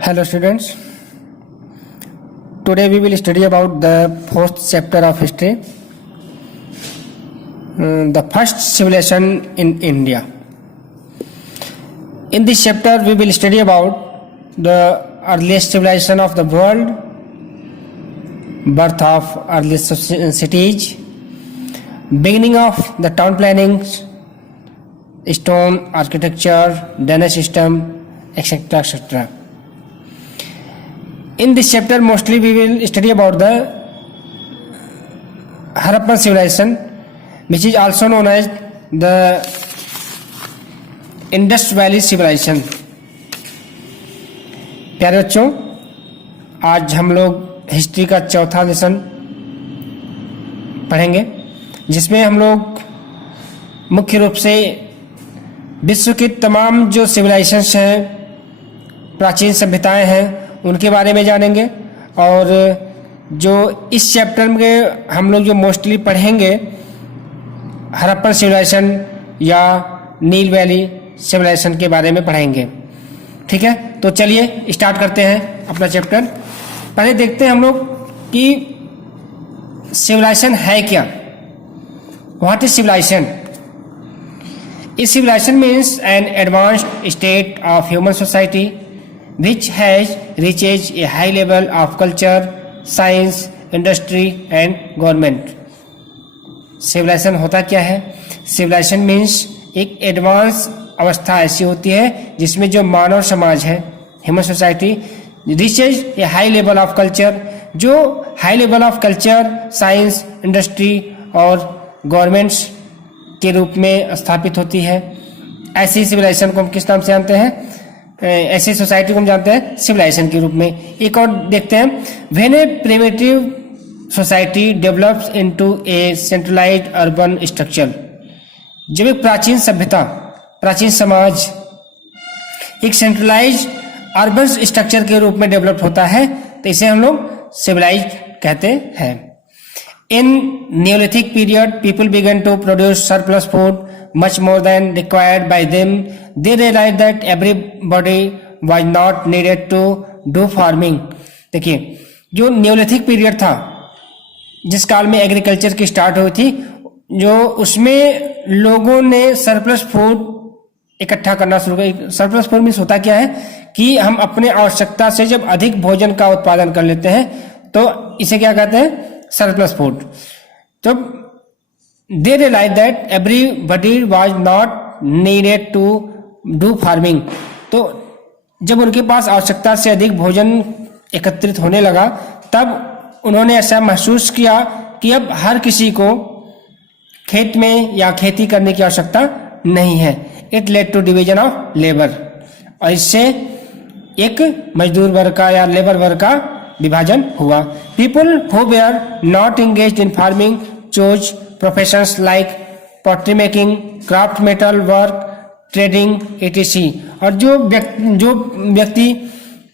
Hello students, today we will study about the fourth chapter of history, the first civilization in India. In this chapter we will study about the earliest civilization of the world, birth of earliest cities, beginning of the town planning, stone architecture, drainage system, etc. etc. In this chapter mostly we will study about the Harappan civilization, which is also known as the Indus Valley civilization. प्यारे बच्चों, आज हम लोग history का चौथा lesson पढ़ेंगे, जिसमें हम लोग मुख्य रूप से विश्व की तमाम जो सिविलाइजेशंस हैं, प्राचीन सभ्यताएं हैं, उनके बारे में जानेंगे। और जो इस चैप्टर में हम लोग जो मोस्टली पढ़ेंगे हड़प्पन सिविलाइजेशन या नील वैली सिविलाइजेशन के बारे में पढ़ेंगे। ठीक है, तो चलिए स्टार्ट करते हैं अपना चैप्टर। पहले देखते हैं हम लोग कि सिविलाइजेशन है क्या। What is civilization? इस civilization means an advanced state of human society which has reaches a high level of culture, science, industry and government. Civilization होता क्या है? सिविलाइजेशन मीन्स एक एडवांस अवस्था ऐसी होती है जिसमें जो मानव समाज है, human society, reaches a high level of culture, जो high level of culture, science, industry और गवर्नमेंट्स के रूप में स्थापित होती है। ऐसी सिविलाइजेशन को हम किस नाम से जानते हैं? ऐसी सोसाइटी को हम जानते हैं सिविलाइजेशन के रूप में। एक और देखते हैं, when A primitive society develops into A centralised urban structure, जब एक प्राचीन सभ्यता, प्राचीन समाज एक सेंट्रलाइज्ड अर्बन स्ट्रक्चर के रूप में डेवलप होता है, तो इसे हम लोग सिविलाइज्ड कहते हैं। In neolithic period people began to produce surplus food much more than required by them. They realized that everybody was not needed to do farming. देखिए, जो न्यूलिथिक पीरियड था, जिस काल में एग्रीकल्चर की स्टार्ट हुई थी, जो उसमें लोगों ने सरप्लस फूड इकट्ठा करना शुरू किया। सरप्लस फूड मीन्स होता क्या है कि हम अपने आवश्यकता से जब अधिक भोजन का उत्पादन कर लेते हैं तो इसे क्या कहते हैं? Surplus food. तो they realized that everybody was not needed to do farming. तो जब उनके पास आवश्यकता से अधिक भोजन एकत्रित होने लगा, तब उन्होंने ऐसा महसूस किया कि अब हर किसी को खेत में या खेती करने की आवश्यकता नहीं है। It led to division of labour, और इससे एक मजदूर वर्ग का या लेबर वर्ग का विभाजन हुआ। People who were not engaged in farming chose professions like pottery making, craft metal work, trading etc. और जो व्यक्ति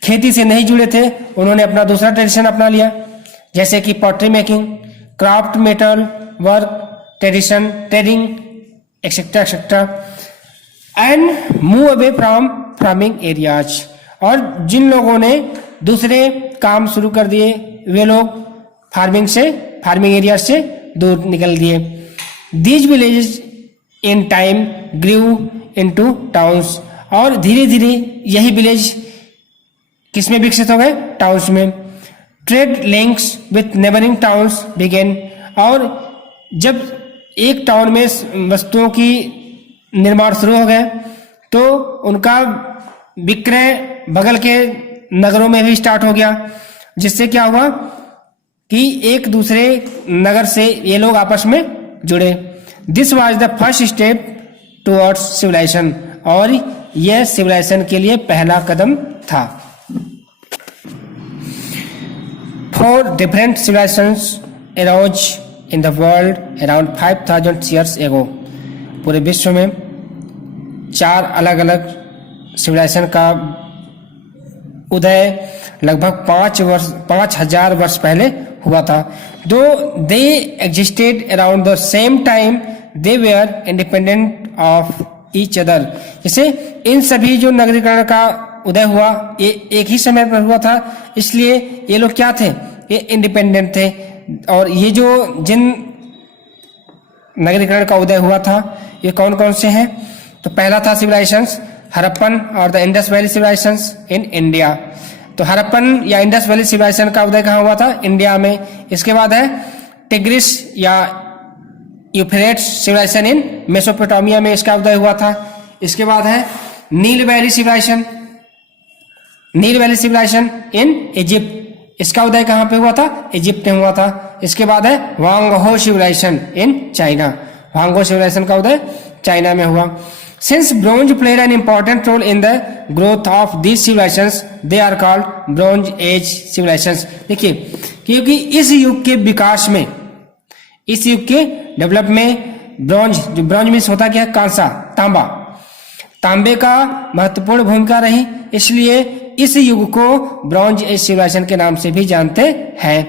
खेती से नहीं जुड़े थे, उन्होंने अपना दूसरा ट्रेडिशन अपना लिया, जैसे कि pottery making, craft metal work, tradition, trading etcetera etcetera, and move away from farming areas. और जिन लोगों ने दूसरे काम शुरू कर दिए, वे लोग फार्मिंग एरिया से दूर निकल दिए। These villages in time grew into towns, और धीरे धीरे यही विलेज किसमें विकसित हो गए? टाउन्स में। Trade links with neighbouring towns began, और जब एक टाउन में वस्तुओं की निर्माण शुरू हो गए तो उनका विक्रय बगल के नगरों में भी स्टार्ट हो गया, जिससे क्या हुआ कि एक दूसरे नगर से ये लोग आपस में जुड़े। This was the first step towards civilization, और यह सिविलाइजेशन के लिए पहला कदम था। Four different civilizations arose in the world around 5000 years ago। पूरे विश्व में 4 अलग अलग सिविलाइजेशन का उदय लगभग 5000 वर्ष पहले हुआ था। Though they existed around the same time, they were independent of each other. जैसे इन सभी जो नगरीकरण का उदय हुआ, ये एक ही समय पर हुआ था, इसलिए ये लोग क्या थे, ये इंडिपेंडेंट थे। और ये जो जिन नगरीकरण का उदय हुआ था ये कौन कौन से हैं, तो पहला था सिविलाइजेशंस हड़प्पन और the Indus valley civilizations in India. तो हड़प्पन या इंडस वैली सिविलाइजेशन का उदय कहाँ हुआ था, इंडिया में। इसके बाद है टिग्रिस या यूफ्रेट्स सिविलाइजेशन इन मेसोपोटामिया में, इसका उदय हुआ था। इसके बाद है Nile valley civilization, Nile valley civilization in Egypt, इसका उदय कहाँ पे हुआ था, इजिप्ट में हुआ था। इसके बाद है वांग हो सिविलाइजेशन इन चाइना, वांग हो सिविलाइजेशन का उदय चाइना में हुआ। Since bronze played an important role in the growth of these civilizations, they are called Bronze Age civilizations। देखिए, क्योंकि इस युग के विकास में, इस युग के डेवलप में ब्रॉन्ज, जो ब्रॉन्ज मीन्स होता क्या है, कांसा, तांबा, तांबे का महत्वपूर्ण भूमिका रही, इसलिए इस युग को ब्रॉन्ज एज सिविलाइजेशन के नाम से भी जानते हैं।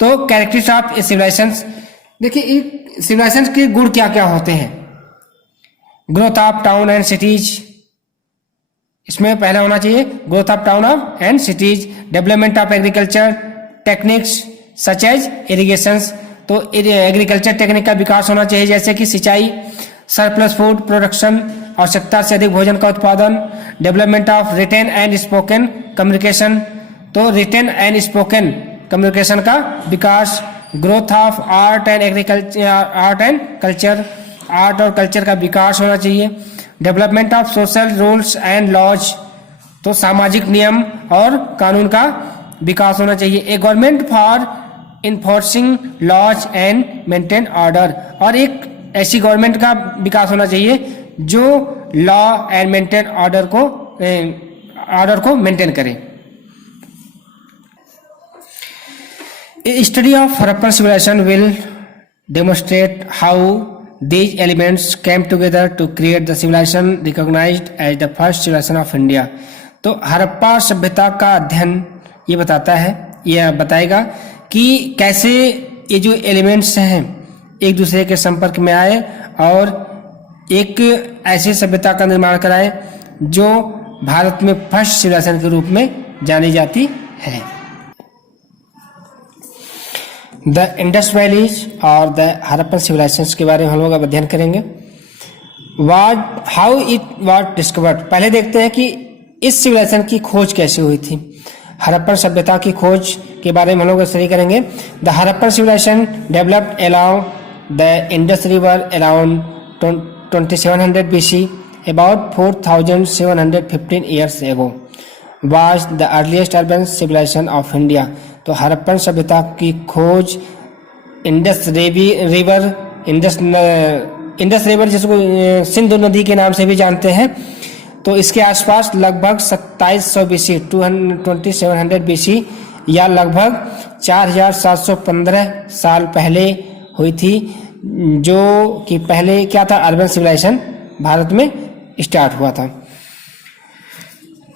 तो कैरेक्टरिस्टिक्स ऑफ सिविलाइजेशंस, देखिए सिविलाइजेशन के गुण क्या क्या होते हैं। Growth of town and cities, इसमें पहला होना चाहिए growth of town of and cities. Development of agriculture techniques such as irrigations, तो एग्रीकल्चर टेक्निक का विकास होना चाहिए, जैसे कि सिंचाई। सरप्लस फूड प्रोडक्शन, आवश्यकता से अधिक भोजन का उत्पादन। Development of written and spoken communication, तो रिटेन एंड स्पोकन कम्युनिकेशन का विकास। Growth of art and agriculture, art and culture, art और कल्चर का विकास होना चाहिए। Development of social rules and laws, तो सामाजिक नियम और कानून का विकास होना चाहिए। A government for enforcing laws and maintain order, और एक ऐसी गवर्नमेंट का विकास होना चाहिए जो लॉ एंड मेंटेन ऑर्डर को मेंटेन करे। Study of Harappan civilization will demonstrate how these elements came together to create the civilization recognized as the first civilization of India। तो हड़प्पा सभ्यता का अध्ययन ये बताता है, यह बताएगा कि कैसे ये जो एलिमेंट्स हैं एक दूसरे के संपर्क में आए और एक ऐसी सभ्यता का निर्माण कराए जो भारत में फर्स्ट सिविलाइजेशन के रूप में जानी जाती है। द इंडस वैलीज और द हड़प्पन सिविलाइजेशंस के बारे में हम लोग अब अध्ययन करेंगे। हाउ इट वाज डिस्कवर्ड, पहले देखते हैं कि इस सिविलाइजेशन की खोज कैसे हुई थी। हड़प्पन सभ्यता की खोज के बारे में हम लोग स्टडी करेंगे। The Harappan civilization developed along the Indus river around 2700 BC, about 4715 years ago was the earliest urban civilization of India। तो हड़प्पन सभ्यता की खोज इंडस रिवर जिसको सिंधु नदी के नाम से भी जानते हैं, तो इसके आसपास लगभग 2700 BC 2700 BC या लगभग 4715 साल पहले हुई थी, जो कि पहले क्या था, अर्बन सिविलाइजेशन भारत में स्टार्ट हुआ था।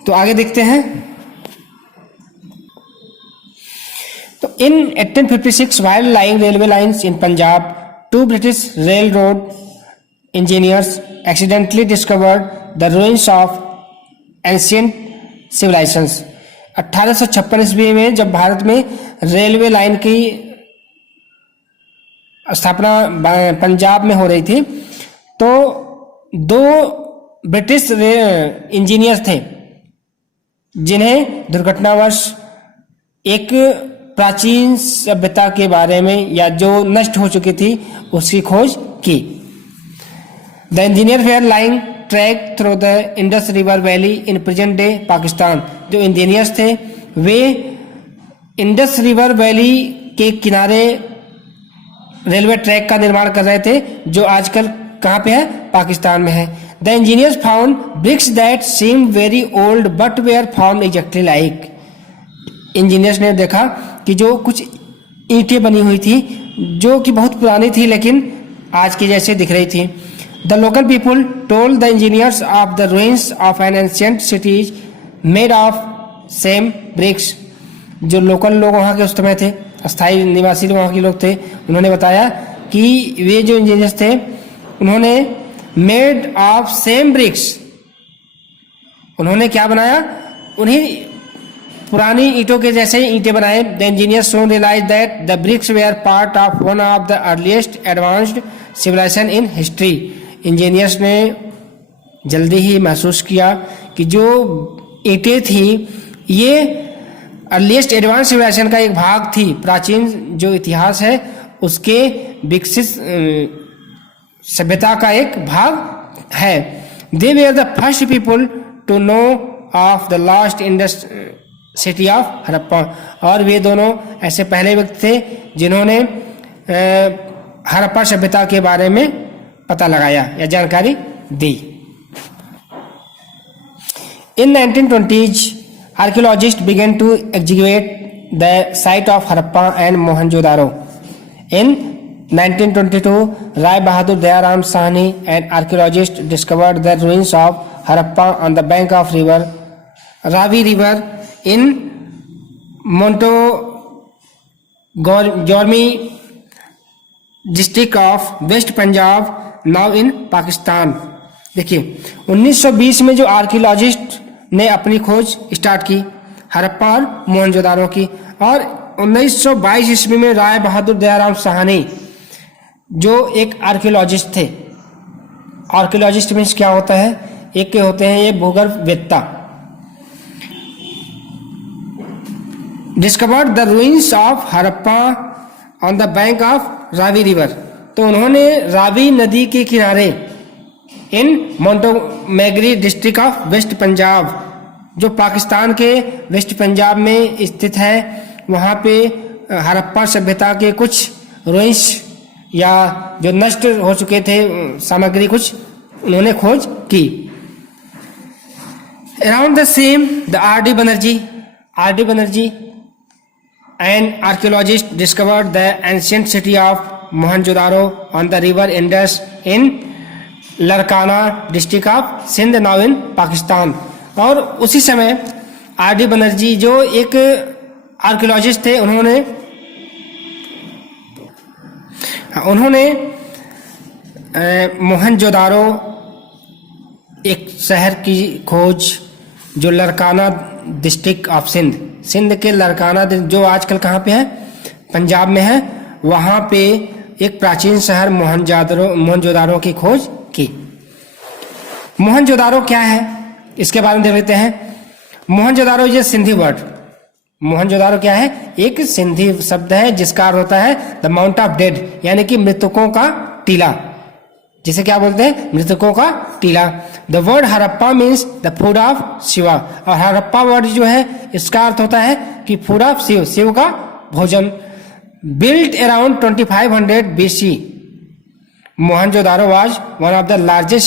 तो आगे देखते हैं। तो इन 1856 while laying railway lines in Punjab, two British railroad engineers accidentally discovered the ruins of ancient civilizations। 1856 ईस्वी में जब भारत में रेलवे लाइन की स्थापना पंजाब में हो रही थी, तो दो ब्रिटिश इंजीनियर्स थे जिन्हें दुर्घटनावश एक प्राचीन सभ्यता के बारे में या जो नष्ट हो चुकी थी उसकी खोज की। The engineer were laying track through the Indus river valley in present day Pakistan. जो इंजीनियर्स थे वे इंडस रिवर वैली के किनारे रेलवे ट्रैक का निर्माण कर रहे थे, जो आजकल कहाँ पे है, पाकिस्तान में है। The engineers found bricks that seem very old but were form exactly like. Engineers ने देखा कि जो कुछ ईंटें बनी हुई थी जो कि बहुत पुरानी थी लेकिन आज की जैसे दिख रही थी। The local people told the engineers of the ruins of an ancient cities made of same bricks. जो लोकल लोग वहाँ के उस समय थे, अस्थायी निवासी वहाँ के लोग थे, उन्होंने बताया कि वे जो इंजीनियर्स थे उन्होंने मेड ऑफ सेम ब्रिक्स, उन्होंने क्या बनाया, उन्हीं पुरानी ईंटों के जैसे ही ईंटें बनाए। The engineer soon realize that the bricks were part of one of the earliest advanced civilization in history. Engineers ने जल्दी ही महसूस किया कि जो ईंटें थी ये अर्लीस्ट एडवांस सिविलाइजेशन का एक भाग थी, प्राचीन जो इतिहास है उसके विकसित सभ्यता का एक भाग है। They were the first people to know of the last Indus city of Harappa. और वे दोनों ऐसे पहले व्यक्ति थे जिन्होंने हड़प्पा सभ्यता के बारे में पता लगाया या जानकारी दी। In 1920s, archaeologists began to excavate the site of Harappa and Mohenjo-daro. In 1922, Rai Bahadur Dayaram Sahni and archaeologists discovered the ruins of Harappa on the bank of Ravi River in Montgomery district of West Punjab, now in Pakistan. देखिए 1920 में जो archaeologist ने अपनी खोज start की हड़प्पा और मोहनजोदारो की, और 1922 ईस्वी में राय बहादुर दयाराम साहनी जो एक आर्कियोलॉजिस्ट थे। आर्कियोलॉजिस्ट मीन्स क्या होता है, एक के होते हैं ये भूगर्भवेत्ता। Discovered the ruins of Harappa on the bank of Ravi river. तो उन्होंने रावी नदी के किनारे in Montgomery district of west Punjab, जो पाकिस्तान के वेस्ट पंजाब में स्थित है, वहाँ पे हड़प्पा सभ्यता के कुछ रूइंस या जो नष्ट हो चुके थे सामग्री कुछ उन्होंने खोज की। Around the same the R D Banerjee and archaeologist discovered the ancient city of Mohenjodaro on the river Indus in Larkana district of Sindh, now in Pakistan. और उसी समय आर डी बनर्जी जो एक आर्कियोलॉजिस्ट थे, उन्होंने मोहनजोदारो एक शहर की खोज जो लड़काना डिस्ट्रिक्ट ऑफ सिंध के लड़काना जो आजकल कहाँ पे है, पंजाब में है, वहाँ पे एक प्राचीन शहर मोहनजोदारो की खोज की। मोहनजोदारो क्या है इसके बारे में देख लेते हैं। मोहनजोदारो ये सिंधी वर्ड, मोहनजोदारो क्या है, एक सिंधी शब्द है जिसका अर्थ होता है द माउंट ऑफ डेड, यानी कि मृतकों का टीला, जिसे क्या बोलते हैं, मृतकों का टीला। The word Harappa means the food of Shiva, और हड़प्पा वर्ड जो है इसका अर्थ होता है कि फूड ऑफ शिव, शिव का भोजन। Built around 2500 BC, Mohenjo-daro was one of the largest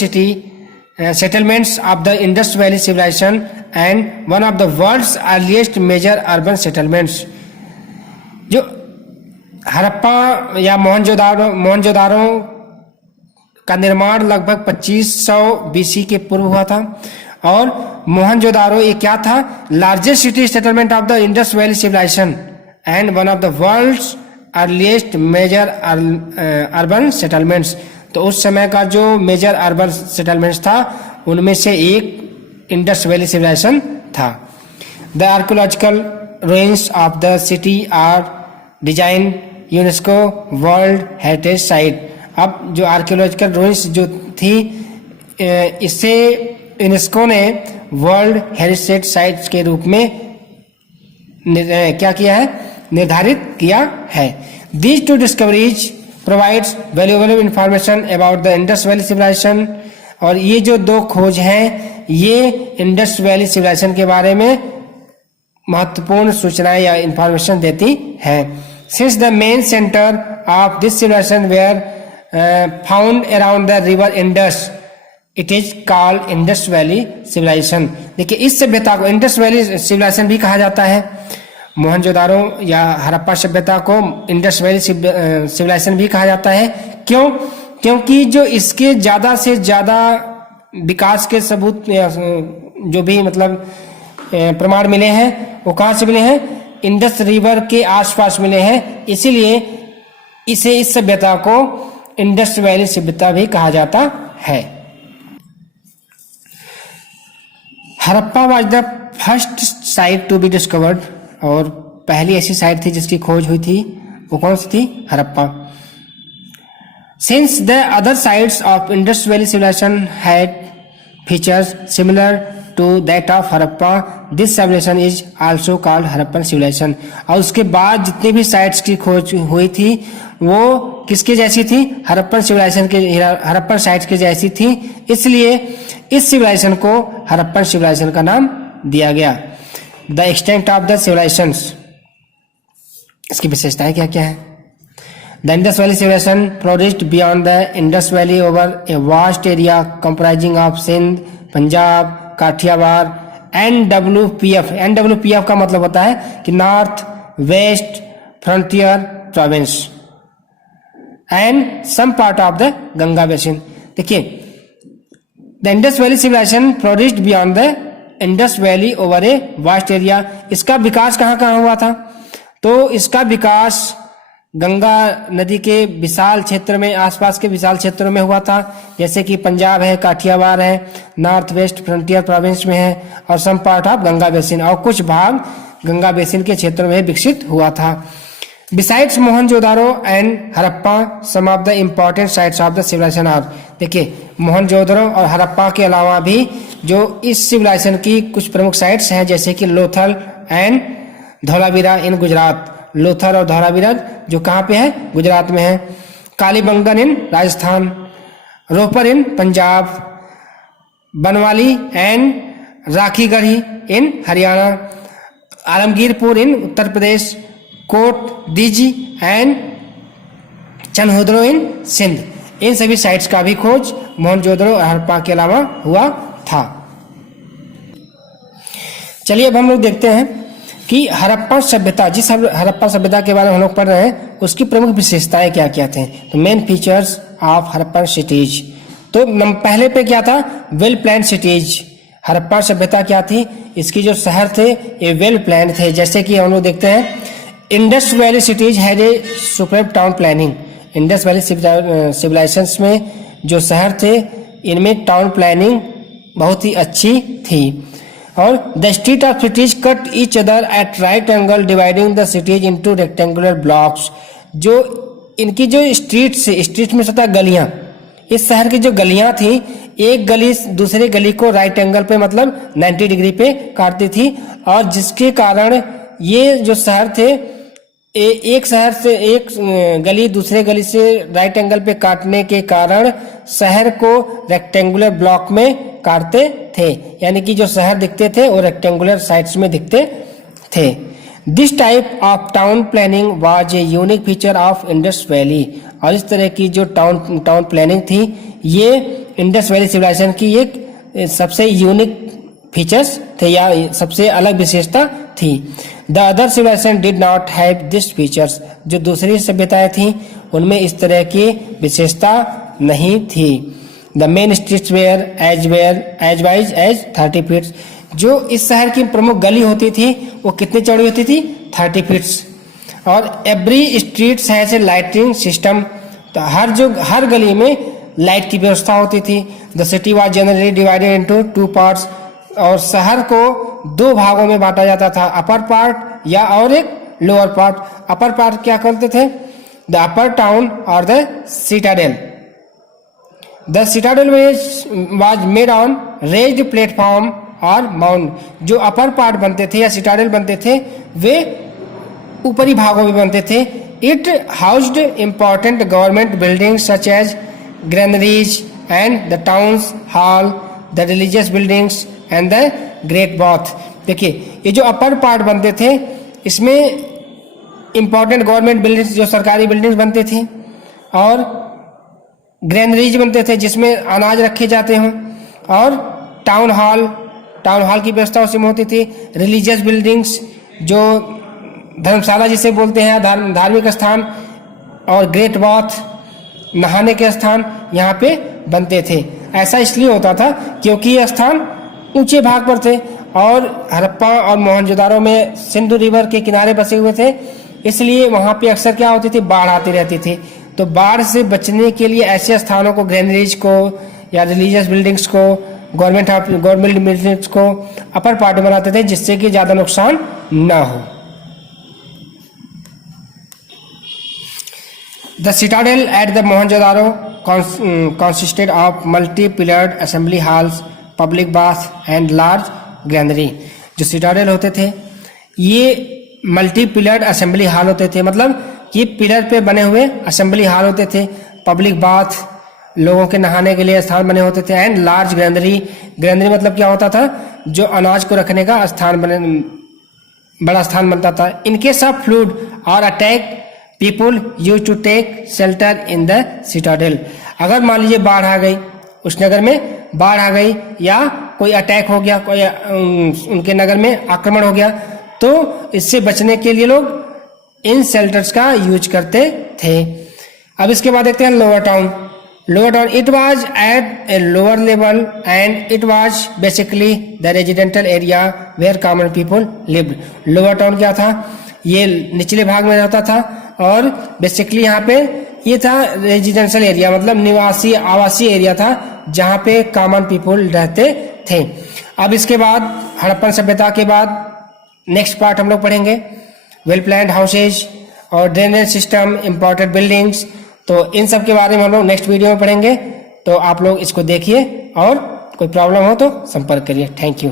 settlements of the Indus Valley civilization and one of the world's earliest major urban settlements. जो हड़प्पा या मोहनजोदारो का निर्माण लगभग 2500 BC के पूर्व हुआ था, और मोहनजोदारो ये क्या था, largest city settlement of the Indus valley civilization and one of the world's earliest major urban settlements. तो उस समय का जो मेजर अर्बन सेटलमेंट्स था उनमें से एक इंडस वैली सिविलाइजेशन था। The archaeological ruins of the city are design UNESCO world heritage site. अब जो आर्कियोलॉजिकल रूइंस जो थी इससे यूनेस्को ने वर्ल्ड हेरिटेज साइट के रूप में क्या किया है, निर्धारित किया है। These two discoveries provides valuable information about the Indus valley civilization. और ये जो दो खोज हैं ये इंडस वैली सिविलाइजेशन के बारे में महत्वपूर्ण सूचनाएं या इंफॉर्मेशन देती है। Since the main centre of this civilization were found around the river Indus it is called Indus valley civilization. देखिए इस सभ्यता को इंडस वैली सिविलाइजेशन भी कहा जाता है। मोहनजोदारो या हड़प्पा सभ्यता को इंडस वैली सिविलाइजेशन भी कहा जाता है। क्यों? क्योंकि जो इसके ज्यादा से ज्यादा विकास के सबूत जो भी मतलब प्रमाण मिले हैं वो कहाँ से मिले हैं, इंडस रिवर के आसपास मिले हैं। इसीलिए इसे इस सभ्यता को इंडस वैली सभ्यता भी कहा जाता है। Harappa was the first site to be discovered, और पहली ऐसी साइट थी जिसकी खोज हुई थी, वो कौन सी थी? Harappa. Since the other sites of Indus valley civilization had features similar to that of Harappa, this civilization is also called Harappan civilization. और उसके बाद जितनी भी साइट्स की खोज हुई थी वो किसके जैसी थी? हड़प्पन सिविलाइजेशन के, हड़प्पन साइट्स के जैसी थी, इसलिए इस सिविलाइजेशन को हड़प्पन सिविलाइजेशन का नाम दिया गया। The extent of the civilizations, इसकी विशेषताएं क्या क्या है? The Indus valley civilization flourished beyond the Indus valley over a vast area comprising of Sindh, Punjab, Kathiawar, NWPF। NWPF का मतलब होता है कि north west frontier province and some part of the Ganga basin. देखिए, the Indus valley civilization flourished beyond the Indus valley over a vast area. इसका विकास कहाँ कहाँ हुआ था? तो इसका विकास गंगा नदी के विशाल क्षेत्र में, आसपास के विशाल क्षेत्रों में हुआ था, जैसे कि पंजाब है, काठियावाड़ है, नॉर्थ वेस्ट फ्रंटियर प्रोविंस में है, और some part of Ganga basin, और कुछ भाग गंगा बेसिन के क्षेत्र में विकसित हुआ था। Besides Mohenjodaro and Harappa some of the important sites of the civilization are. देखिए, मोहनजोदारो और हड़प्पा के अलावा भी जो इस सिविलाइजेशन की कुछ प्रमुख साइट्स हैं, जैसे कि लोथल एंड धौलावीरा इन गुजरात। लोथल और धौलावीरा जो कहाँ पे है? गुजरात में है। Kalibangan in Rajasthan, Ropar in Punjab, Banawali and Rakhigarhi in Haryana, Alamgirpur in Uttar Pradesh, Kot Diji and Chanhudaro in Sindh. इन सभी साइट्स का भी खोज मोहनजोदड़ो और हड़प्पा के अलावा हुआ था। चलिए अब हम लोग देखते हैं कि हड़प्पा सभ्यता, जिस हड़प्पा सभ्यता के बारे में हम लोग पढ़ रहे हैं, उसकी प्रमुख विशेषताएं क्या क्या थे। तो main features of Harappan cities, तो पहले पे क्या था? Well plan cities. हड़प्पा सभ्यता क्या थी? इसकी जो शहर थे ये वेल प्लान थे। जैसे कि हम लोग देखते हैं, Indus valley cities had a superb town planning. Indus valley civilizations में जो शहर थे, इनमें टाउन प्लानिंग बहुत ही अच्छी थी। और the street of cities cut each other at right angle dividing the cities into rectangular blocks. जो इनकी जो स्ट्रीट में सता गलियां, इस शहर की जो गलियां थी, एक गली दूसरे गली को राइट एंगल पे मतलब 90 डिग्री पे काटती थी, और जिसके कारण ये जो शहर थे, एक शहर से एक गली दूसरे गली से राइट एंगल पे काटने के कारण शहर को रेक्टेंगुलर ब्लॉक में काटते थे, यानी कि जो शहर दिखते थे वो रेक्टेंगुलर साइड्स में दिखते थे। This type of town planning was a unique feature of Indus valley. और इस तरह की जो टाउन प्लानिंग थी, ये इंडस वैली सिविलाइजेशन की एक सबसे यूनिक फीचर्स थे, या सबसे अलग विशेषता थी। The other civilization did not have this features. जो दूसरी सभ्यताएं थी उनमें इस तरह की विशेषता नहीं थी। The main streets were as wide as 30 feet. जो इस शहर की प्रमुख गली होती थी वो कितनी चौड़ी होती थी? 30 फीट। और every street has a lighting system. तो हर गली में लाइट की व्यवस्था होती थी। The city was generally divided into 2 parts. और शहर को 2 भागों में बांटा जाता था, अपर पार्ट या और एक लोअर पार्ट। अपर पार्ट क्या करते थे? द अपर टाउन और the Citadel. The Citadel was made on raised platform और माउंट। जो अपर पार्ट बनते थे या सिटाडेल बनते थे वे ऊपरी भागों में बनते थे। It housed important government building such as granaries and the towns hall, the religious buildings and the great bath. देखिए, ये जो अपर पार्ट बनते थे इसमें इंपॉर्टेंट गवर्नमेंट बिल्डिंग्स, जो सरकारी बिल्डिंग्स बनते थे, और ग्रेनरीज बनते थे जिसमें अनाज रखे जाते हों, और टाउन हॉल की व्यवस्था उसी में होती थी। रिलीजियस बिल्डिंग्स, जो धर्मशाला जिसे बोलते हैं, धार्मिक स्थान, और ग्रेट बाथ, नहाने के स्थान यहाँ पे बनते थे। ऐसा इसलिए होता था क्योंकि ये स्थान ऊंचे भाग पर थे, और हड़प्पा और मोहनजोदारो में सिंधु रिवर के किनारे बसे हुए थे, इसलिए वहाँ पे अक्सर क्या होती थी? बाढ़ आती रहती थी। तो बाढ़ से बचने के लिए ऐसे स्थानों को, ग्रेनरीज को या रिलीजियस बिल्डिंग्स को गवर्नमेंट बिल्डिंग्स को अपर पार्ट में बनाते थे जिससे कि ज़्यादा नुकसान ना हो। The citadel at the Mohenjo-daro consisted of multi-pillared assembly halls, public baths and large granary। जो सिटाडेल होते थे ये मल्टी पिलर्ड असेंबली हॉल होते थे, मतलब ये पिलर पे बने हुए असेंबली हॉल होते थे, पब्लिक बाथ लोगों के नहाने के लिए स्थान बने होते थे, एंड लार्ज ग्रैंडरी। ग्रैंडरी मतलब क्या होता था, जो अनाज को रखने का स्थान बने, बड़ा स्थान बनता था। इन केस ऑफ फ्लूड और attack people used to take shelter in the citadel. अगर मान लीजिए बाढ़ आ गई, उस नगर में बाढ़ आ गई या कोई अटैक हो गया, कोई उनके नगर में आक्रमण हो गया, तो इससे बचने के लिए लोग इन शेल्टर्स का यूज करते थे। अब इसके बाद देखते हैं lower town. Lower town it was at a lower level and it was basically the residential area where common people lived. Lower town क्या था, ये निचले भाग में रहता था और बेसिकली यहाँ पे ये था रेजिडेंशियल एरिया, मतलब निवासी आवासीय एरिया था जहाँ पे कॉमन पीपल रहते थे। अब इसके बाद हड़प्पन सभ्यता के बाद नेक्स्ट पार्ट हम लोग पढ़ेंगे वेल प्लान्ड हाउसेज और ड्रेनेज सिस्टम, इम्पोर्टेड बिल्डिंग्स। तो इन सब के बारे में हम लोग नेक्स्ट वीडियो में पढ़ेंगे। तो आप लोग इसको देखिए और कोई प्रॉब्लम हो तो संपर्क करिए। Thank you.